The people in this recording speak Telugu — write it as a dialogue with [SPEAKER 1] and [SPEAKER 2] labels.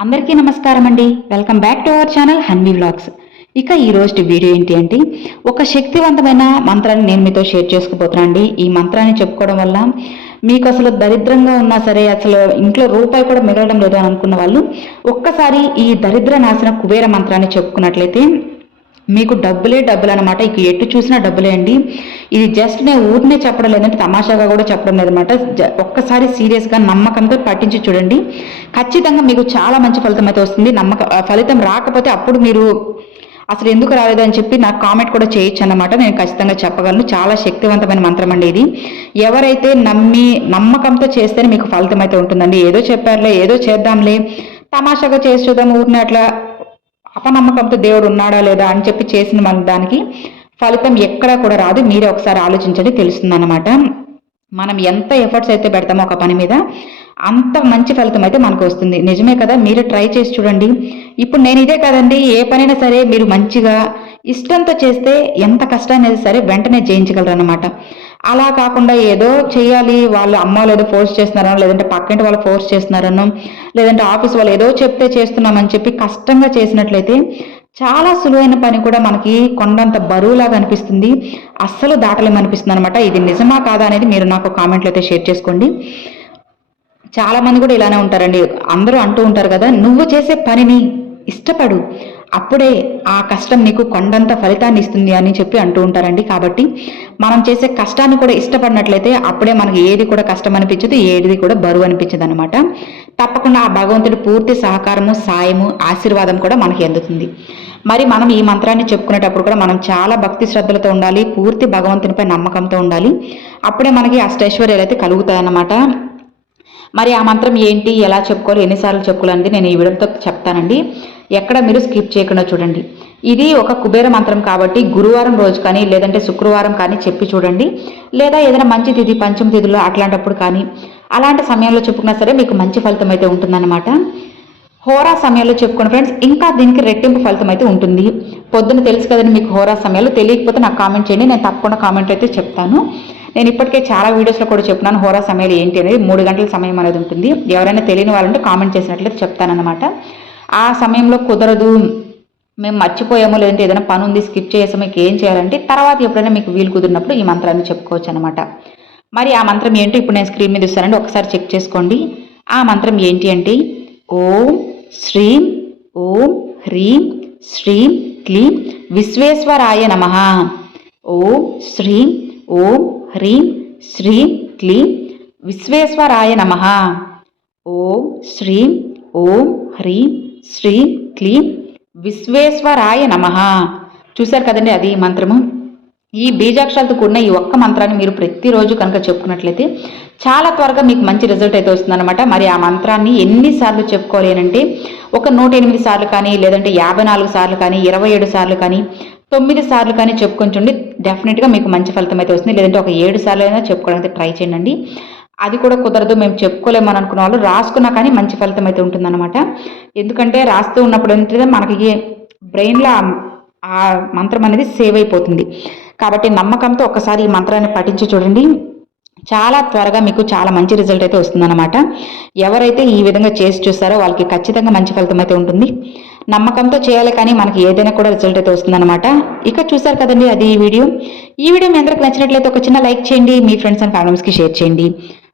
[SPEAKER 1] అందరికీ నమస్కారం అండి welcome back to our channel Hanvi vlogs ఇక ఈ రోజు వీడియో ఏంటి అంటే ఒక శక్తివంతమైన మంత్రాన్ని నేను మీతో షేర్ చేసుకుపోతున్నాను అండి. ఈ మంత్రాన్ని చెప్పుకోవడం వల్ల మీకు అసలు దరిద్రంగా ఉన్నా సరే అసలు ఇంట్లో రూపాయి కూడా మిగలడం లేదు అని అనుకున్న వాళ్ళు ఒక్కసారి ఈ దరిద్ర నాశన కుబేర మంత్రాన్ని చెప్పుకున్నట్లయితే మీకు డబ్బులే డబ్బులు అనమాట ఇక ఎటు చూసినా డబ్బులే అండి. ఇది జస్ట్ నేను ఊరినే చెప్పడం లేదంటే తమాషాగా కూడా చెప్పడం లేదనమాట జ- ఒక్కసారి సీరియస్గా నమ్మకంతో పట్టించి చూడండి. ఖచ్చితంగా మీకు చాలా మంచి ఫలితం అయితే వస్తుంది. నమ్మక ఫలితం రాకపోతే అప్పుడు మీరు అసలు ఎందుకు రాలేదని చెప్పి నాకు కామెంట్ కూడా చేయొచ్చు అన్నమాట. నేను ఖచ్చితంగా చెప్పగలను. చాలా శక్తివంతమైన మంత్రం అండి ఇది. ఎవరైతే నమ్మి నమ్మకంతో చేస్తేనే మీకు ఫలితం అయితే ఉంటుందండి. ఏదో చెప్పారులే ఏదో చేద్దాంలే. తమాషాగా చేసి చూద్దాం ఊరిని అట్లా అపనమ్మకంతో దేవుడు ఉన్నాడా లేదా అని చెప్పి చేసిన మన దానికి ఫలితం ఎక్కడా కూడా రాదు. మీరే ఒకసారి ఆలోచించండి తెలుస్తుందన్నమాట. మనం ఎంత ఎఫర్ట్స్ అయితే పెడతామో ఒక పని మీద అంత మంచి ఫలితం అయితే మనకు వస్తుంది. నిజమే కదా? మీరు ట్రై చేసి చూడండి. ఇప్పుడు నేను ఇదే కదండి ఏ పనైనా సరే మీరు మంచిగా ఇష్టంతో చేస్తే ఎంత కష్టాన్ని అయినా సరే వెంటనే జయించగలరు అనమాట అలా కాకుండా ఏదో చేయాలి వాళ్ళు అమ్మ వాళ్ళు ఏదో ఫోర్స్ చేస్తున్నారనో లేదంటే పక్కింటి వాళ్ళు ఫోర్స్ చేస్తున్నారనో లేదంటే ఆఫీస్ వాళ్ళు ఏదో చెప్తే చేస్తున్నామని చెప్పి కష్టంగా చేసినట్లయితే చాలా సులువైన పని కూడా మనకి కొండంత బరువులాగా అనిపిస్తుంది. అస్సలు దాటలేమనిపిస్తుంది అనమాట ఇది నిజమా కాదా అనేది మీరు నాకు కామెంట్లో అయితే షేర్ చేసుకోండి. చాలా మంది కూడా ఇలానే ఉంటారండి. అందరూ అంటూ ఉంటారు కదా నువ్వు చేసే పనిని ఇష్టపడు. అప్పుడే ఆ కష్టం నీకు కొండంత ఫలితాన్ని ఇస్తుంది అని చెప్పి అంటూ ఉంటారండి. కాబట్టి మనం చేసే కష్టాన్ని కూడా ఇష్టపడినట్లయితే అప్పుడే మనకి ఏది కూడా కష్టం అనిపించదు ఏది కూడా బరువు అనిపించదు అనమాట తప్పకుండా ఆ భగవంతుడి పూర్తి సహకారము సాయము ఆశీర్వాదం కూడా మనకి అందుతుంది. మరి మనం ఈ మంత్రాన్ని చెప్పుకునేటప్పుడు కూడా మనం చాలా భక్తి శ్రద్ధలతో ఉండాలి పూర్తి భగవంతునిపై నమ్మకంతో ఉండాలి. అప్పుడే మనకి అష్టైశ్వర్యాలు అయితే కలుగుతాయన్నమాట. మరి ఆ మంత్రం ఏంటి ఎలా చెప్పుకోవాలి ఎన్నిసార్లు చెప్పుకోవాలనేది నేను ఈ వీడియోతో చెప్తానండి. ఎక్కడ మీరు స్కిప్ చేయకుండా చూడండి. ఇది ఒక కుబేర మంత్రం కాబట్టి గురువారం రోజు కానీ లేదంటే శుక్రవారం కానీ చెప్పి చూడండి. లేదా ఏదైనా మంచి తిథి పంచమ తిథిలో అట్లాంటప్పుడు కానీ అలాంటి సమయంలో చెప్పుకున్నా సరే మీకు మంచి ఫలితం అయితే ఉంటుందన్నమాట. హోరా సమయంలో చెప్పుకోండి ఫ్రెండ్స్ ఇంకా దీనికి రెట్టింపు ఫలితం అయితే ఉంటుంది. పొద్దున తెలుసు కదండి మీకు హోరా సమయాలు తెలియకపోతే నాకు కామెంట్ చేయండి నేను తప్పకుండా కామెంట్ అయితే చెప్తాను. నేను ఇప్పటికే చాలా వీడియోస్లో కూడా చెప్తున్నాను హోరా సమయాలు ఏంటి అనేది మూడు గంటల సమయం అనేది ఉంటుంది. ఎవరైనా తెలియని వాళ్ళంటే కామెంట్ చేసినట్లయితే చెప్తానమాట ఆ సమయంలో కుదరదు మేము మర్చిపోయాము లేదంటే ఏదైనా పని ఉంది స్కిప్ చేసాము మీకు ఏం చేయాలంటే తర్వాత ఎప్పుడైనా మీకు వీలు కుదిరినప్పుడు ఈ మంత్రాన్ని చెప్పుకోవచ్చు అనమాట మరి ఆ మంత్రం ఏంటో ఇప్పుడు నేను స్క్రీన్ మీద ఇస్తానండి ఒకసారి చెక్ చేసుకోండి. ఆ మంత్రం ఏంటి అంటే ఓం శ్రీం ఓం హ్రీం శ్రీం క్లీం విశ్వేశ్వరాయ నమ. ఓం శ్రీం ఓం హ్రీం శ్రీం క్లీం విశ్వేశ్వరాయ నమ. ఓం శ్రీం ఓం హ్రీం శ్రీం క్లీం విశ్వేశ్వరాయ నమ. చూశారు కదండి అది మంత్రము? ఈ బీజాక్షరాలతో కూడిన ఈ ఒక్క మంత్రాన్ని మీరు ప్రతిరోజు కనుక చెప్పుకున్నట్లయితే చాలా త్వరగా మీకు మంచి రిజల్ట్ అయితే వస్తుందన్నమాట. మరి ఆ మంత్రాన్ని ఎన్నిసార్లు చెప్పుకోవాలి అని అంటే ఒక నూట ఎనిమిది సార్లు కానీ లేదంటే యాభై నాలుగు సార్లు కానీ ఇరవై ఏడు సార్లు కానీ తొమ్మిది సార్లు కానీ చెప్పుకొని చూడండి. డెఫినెట్గా మీకు మంచి ఫలితం అయితే వస్తుంది. లేదంటే ఒక ఏడు సార్లు అయినా చెప్పుకోవడానికి ట్రై చేయండి. అది కూడా కుదరదు మేము చెప్పుకోలేమని అనుకున్న వాళ్ళు రాసుకున్నా కానీ మంచి ఫలితం అయితే ఉంటుందన్నమాట. ఎందుకంటే రాస్తూ ఉన్నప్పుడు ఏంటంటే మనకి బ్రెయిన్లో ఆ మంత్రం అనేది సేవ్ అయిపోతుంది. కాబట్టి నమ్మకంతో ఒకసారి ఈ మంత్రాన్ని పఠించి చూడండి. చాలా త్వరగా మీకు చాలా మంచి రిజల్ట్ అయితే వస్తుందన్నమాట. ఎవరైతే ఈ విధంగా చేసి చూస్తారో వాళ్ళకి ఖచ్చితంగా మంచి ఫలితం అయితే ఉంటుంది. నమ్మకంతో చేయాలి కానీ మనకి ఏదైనా కూడా రిజల్ట్ అయితే వస్తుందన్నమాట. ఇక చూసారు కదండి అది ఈ వీడియో. ఈ వీడియో మీ అందరికి నచ్చినట్లయితే ఒక చిన్న లైక్ చేయండి మీ ఫ్రెండ్స్ అండ్ ఫ్యామిలీస్కి షేర్ చేయండి.